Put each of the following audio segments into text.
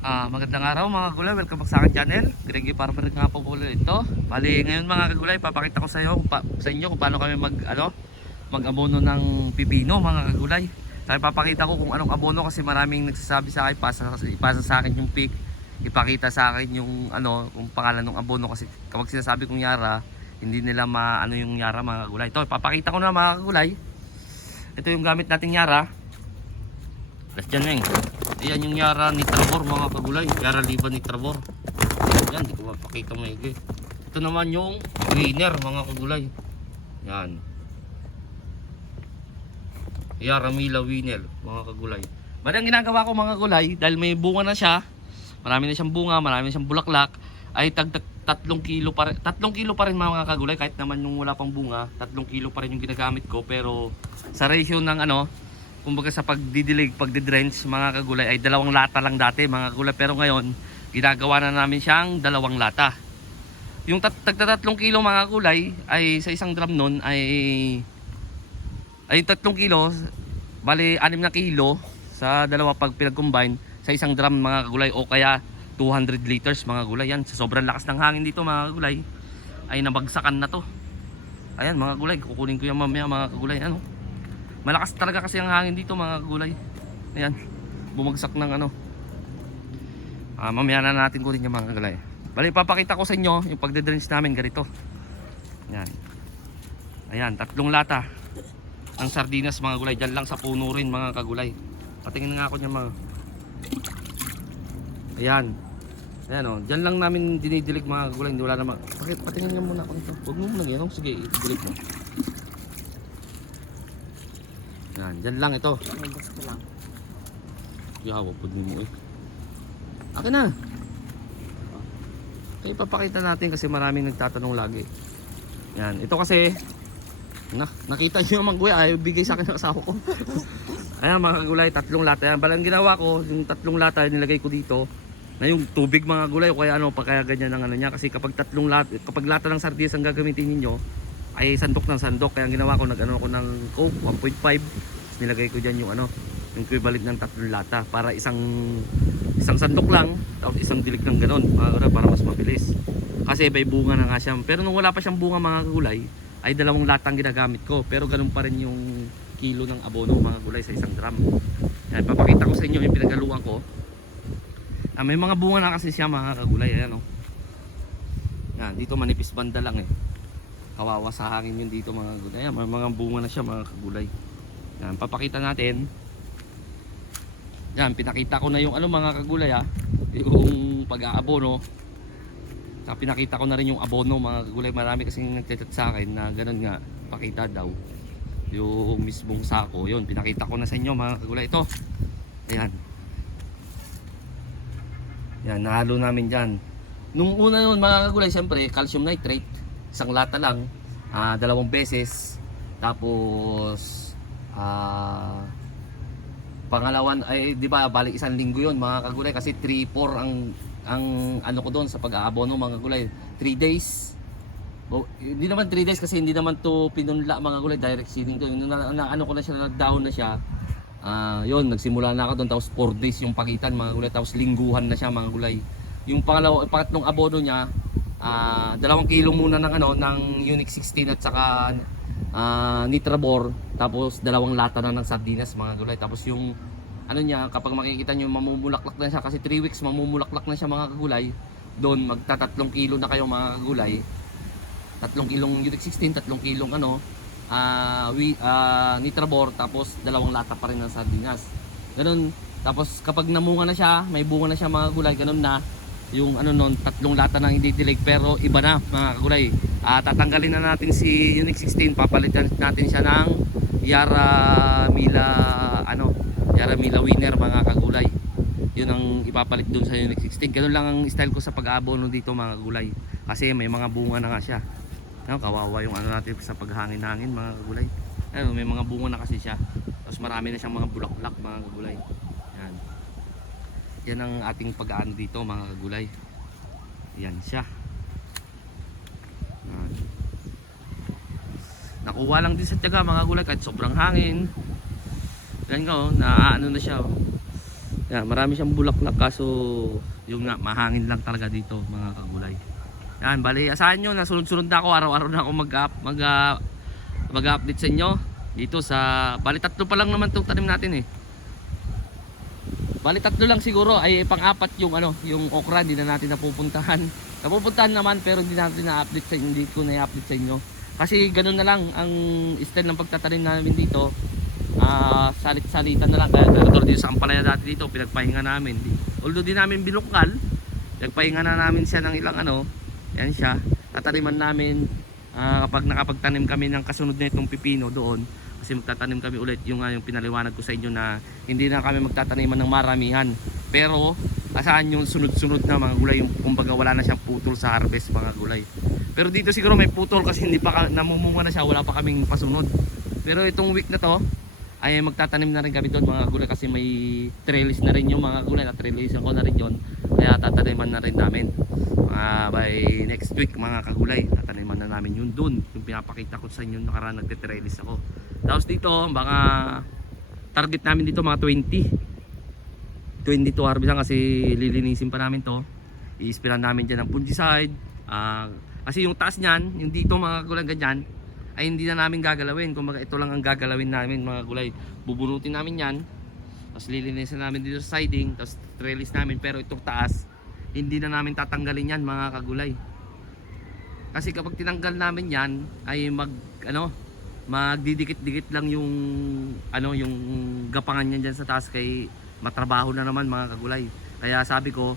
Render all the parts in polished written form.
Magandang araw mga kagulay, welcome back sa akin channel. Gregi Farmer nga po ulit ito. Bali ngayon mga kagulay, papakita ko sa inyo kung paano kami mag-abono ng pipino mga kagulay. Kaya papakita ko kung anong abono kasi maraming nagsasabi sa akin, ipasa sa akin yung pic, ipakita sa akin yung kung pangalan ng abono kasi kapag sinasabi kong Yara, hindi nila maano yung Yara mga kagulay. Ito, papakita ko na mga kagulay. Ito yung gamit nating Yara. Dyan ayan yung Yara Nitrabor mga kagulay, Yara Liban Nitrabor. Yan, di ko mapakita maigi. Ito naman yung winner mga kagulay. Yan, Yara Mila winner mga kagulay. Bali ang ginagawa ko mga kagulay, dahil may bunga na siya, marami na siyang bunga, marami na siyang bulaklak, ay 3 kilo pa rin, 3 kilo pa rin mga kagulay. Kahit naman yung wala pang bunga, 3 kilo pa rin yung ginagamit ko. Pero sa ratio ng kumbaga sa pagdidrench mga kagulay ay 2 lata lang dati mga kagulay, pero ngayon ginagawa na namin siyang 2 lata. Yung 3 kilo mga kagulay ay sa isang drum nun ay 3 kilo, bali 6 na kilo sa dalawa pag pinag-combine sa isang drum mga kagulay, o kaya 200 liters mga kagulay. Yan, sa sobrang lakas ng hangin dito mga kagulay ay nabagsakan na to. Ayan mga kagulay, kukunin ko yan mamaya mga kagulay. Malakas talaga kasi ang hangin dito mga kagulay. Ayan, bumagsak ng mamaya na natin kunin yung mga kagulay. Bali, papakita ko sa inyo yung pagdedrench namin ganito. Ayan. Ayan, 3 lata ng sardinas mga kagulay. Diyan lang sa puno rin mga kagulay. Patingin nga ako niya mga. Ayan. Ayan o, diyan lang namin dinidilig mga kagulay. Hindi wala naman. Patingin nga muna ako nito. Huwag mo muna yan. Sige, dilig mo. Yan, dyan lang ito. Gusto lang. Yawa po din mo eh. Akin na. Kaya ipapakita natin kasi maraming nagtatanong lagi. Yan, ito kasi nakita nyo naman kuya, ayaw bigay sa akin ng asawa ko. Ayan mga kagulay, 3 lata yan. Balang ginawa ko, yung 3 lata nilagay ko dito na yung tubig mga gulay, o kaya pa kaya ganyan ng niya. Kasi kapag kapag lata ng sardinas ang gagamitin niyo ay sandok ng sandok. Kaya ang ginawa ko, ako ng Coke 1.5, nilagay ko dyan yung yung equivalent ng 3 lata para isang sandok lang, tapos isang dilig ng ganon mga kagulay, para mas mabilis. Kasi may bunga na nga siya, pero nung wala pa siyang bunga mga kagulay ay 2 latang ginagamit ko, pero ganun pa rin yung kilo ng abono mga kagulay sa isang drum. Yan, papakita ko sa inyo yung pinagaluan ko. May mga bunga na kasi siya mga kagulay. Ayan, yan, dito manipis banda lang kawawa sa hangin yun dito mga kagulay. Ayan, may mga bunga na siya mga kagulay. Yan, papakita natin. Yan, pinakita ko na yung mga kagulay yung pag-aabono. Pinakita ko na rin yung abono mga kagulay. Marami kasing nagchat sa akin na ganun nga, pakita daw yung mismong sako. Yun, pinakita ko na sa inyo mga kagulay. Ito, ayan. Yan, nahalo namin dyan. Nung una yun mga kagulay, siyempre calcium nitrate, 1 lata lang, 2 beses. Tapos pangalawan ay di ba bali 1 linggo yun mga kagulay, kasi 3-4 ang ko doon sa pag-aabono mga kagulay. 3 days. Hindi naman 3 days kasi hindi naman to pinunla mga kagulay, direct seeding to. Yung ko na siya, na-down na siya. Yun, nagsimula na ako doon, tapos 4 days yung pagitan mga kagulay, tapos lingguhan na siya mga kagulay. Yung pangatlong abono niya, 2 kilo muna ng Unique 16 at saka Nitrabor, tapos 2 lata na ng sardinas mga kagulay. Tapos yung niya, kapag makikita nyo mamumulaklak na siya, kasi 3 weeks mamumulaklak na siya mga kagulay, doon magta 3 kilo na kayo mga kagulay. 3 kilong Unique 16, 3 kilong Nitrabor, tapos 2 lata pa rin ng sardinas. Ganun. Tapos kapag namunga na siya, may bunga na siya mga kagulay, ganun na yung 3 lata nang hindi dilig, pero iba na mga kagulay. Tatanggalin na natin si Unique 16, papalitan natin siya ng Yara Mila Yara Mila winner mga kagulay. Yun ang ipapalit doon sa Unique 16. Ganun lang ang style ko sa pag-aabono dito mga kagulay, kasi may mga bunga na nga siya. Kawawa yung natin sa paghangin-hangin mga kagulay. May mga bunga na kasi siya, tapos marami na siyang mga bulaklak mga kagulay. Yan ang ating pag-aano dito mga kagulay. Yan siya. Nakuha lang din sa tiyaga mga kagulay, kahit sobrang hangin. Yan na siya. Yan, marami siyang bulaklak kaso yung nga mahangin lang talaga dito mga kagulay. Yan, bali asahan nyo na sunod-sunod na ako, araw-araw na ako mag-update sa inyo dito sa bali tatlo pa lang naman 'tong tanim natin eh. Bali tatlo lang siguro ay pang-apat yung yung okra, hindi na natin napupuntahan. Napupuntahan naman pero hindi natin na-update sa inyo, hindi ko na-update sa inyo. Kasi ganoon na lang ang style ng pagtatanim namin dito. Salit-salitan na lang, kaya tulad dito sa ampalaya dati dito pinagpahinga namin, although di namin binukal, pinagpahinga na namin siya ng ilang yan siya, tataniman namin kapag nakapagtanim kami ng kasunod na itong pipino doon, kasi magtatanim kami ulit yung pinaliwanag ko sa inyo na hindi na kami magtataniman ng maramihan, pero asahan yung sunod-sunod na mga gulay, yung kumbaga wala na siyang putol sa harvest mga gulay. Pero dito siguro may putol kasi hindi pa namumunga na siya, wala pa kaming pasunod. Pero itong week na to ay magtatanim na rin kami doon mga gulay, kasi may trellis na rin yung mga gulay, na trellisan ko na rin yun, kaya tataniman na rin namin by next week mga kagulay. Tataniman na namin yun doon, yung pinapakita ko sa inyo nakaraan, nagte-trellis ako. Tapos dito baka target namin dito mga 20 to harvest lang, kasi lilinisin pa namin to, i-sprayan namin dyan ng fungicide. Kasi yung taas nyan, yung dito mga gulay ganyan, ay hindi na namin gagalawin, kumbaga ito lang ang gagalawin namin mga gulay. Bubunutin namin yan, tapos lilinisin namin dito sa siding, tapos trellis namin, pero itong taas hindi na namin tatanggalin yan mga kagulay. Kasi kapag tinanggal namin yan ay magdidikit-dikit lang yung yung gapangan niyan dyan sa taas, kay matrabaho na naman mga kagulay. Kaya sabi ko,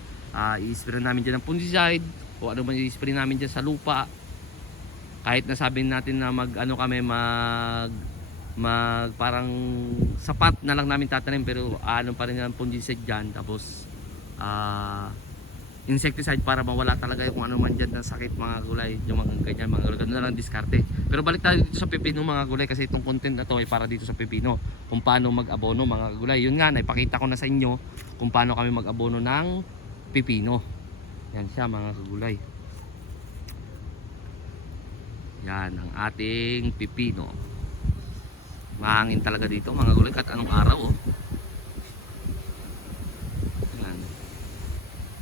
i-spray namin dyan ng fungicide o ano man i-spray namin dyan sa lupa. Kahit nasabi natin na parang sapat na lang namin tatanim, pero pa rin ang fungicide dyan, tapos insecticide para mawala talaga yung kung ano man dyan na sakit mga gulay, yung mga ganyan mga gulay, ganun na lang diskarte. Pero balik tayo dito sa pepino mga gulay, kasi itong content na to ay para dito sa pepino, kung paano mag-abono mga gulay. Yun nga, naipakita ko na sa inyo kung paano kami mag-abono ng pepino. Yan siya mga kagulay. Yan ang ating pipino. Mahangin talaga dito mga gulay, kahit anong araw Yan.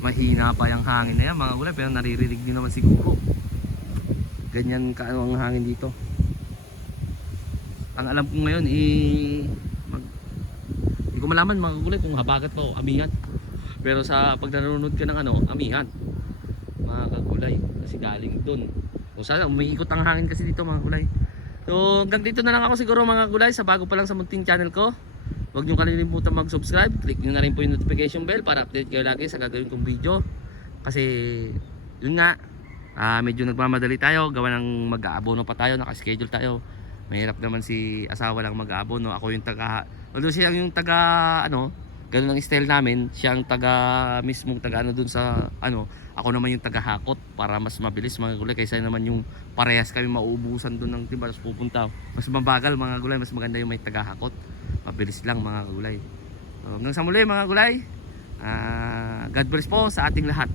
Mahina pa yung hangin na yan mga gulay, pero naririnig din naman siguro. Ganyan ang hangin dito. Ang alam ko ngayon hindi ko malaman mga gulay kung habagat pa o amihan. Pero sa pag nanonood ka ng amihan mga kagulay, kasi galing dun. So sana umiikot ang hangin kasi dito mga gulay. So hanggang dito na lang ako siguro mga gulay, sa bago pa lang sa munting channel ko. Huwag nyo kalimutan mag-subscribe, click nyo na rin po yung notification bell para update kayo lagi sa gagawin kong video. Kasi yun nga, medyo nagmamadali tayo, gawa ng mag-aabono pa tayo, naka-schedule tayo. Mahirap naman si asawa lang mag-aabono, ako yung although siya yung ganun ang style namin, siya ang mismong dun sa ako naman yung tagahakot para mas mabilis mga gulay, kaysa naman yung parehas kami mauubusan dun ng tiba, tapos pupunta mas mabagal mga gulay. Mas maganda yung may tagahakot, mabilis lang mga gulay. Hanggang sa muli mga gulay, God bless po sa ating lahat.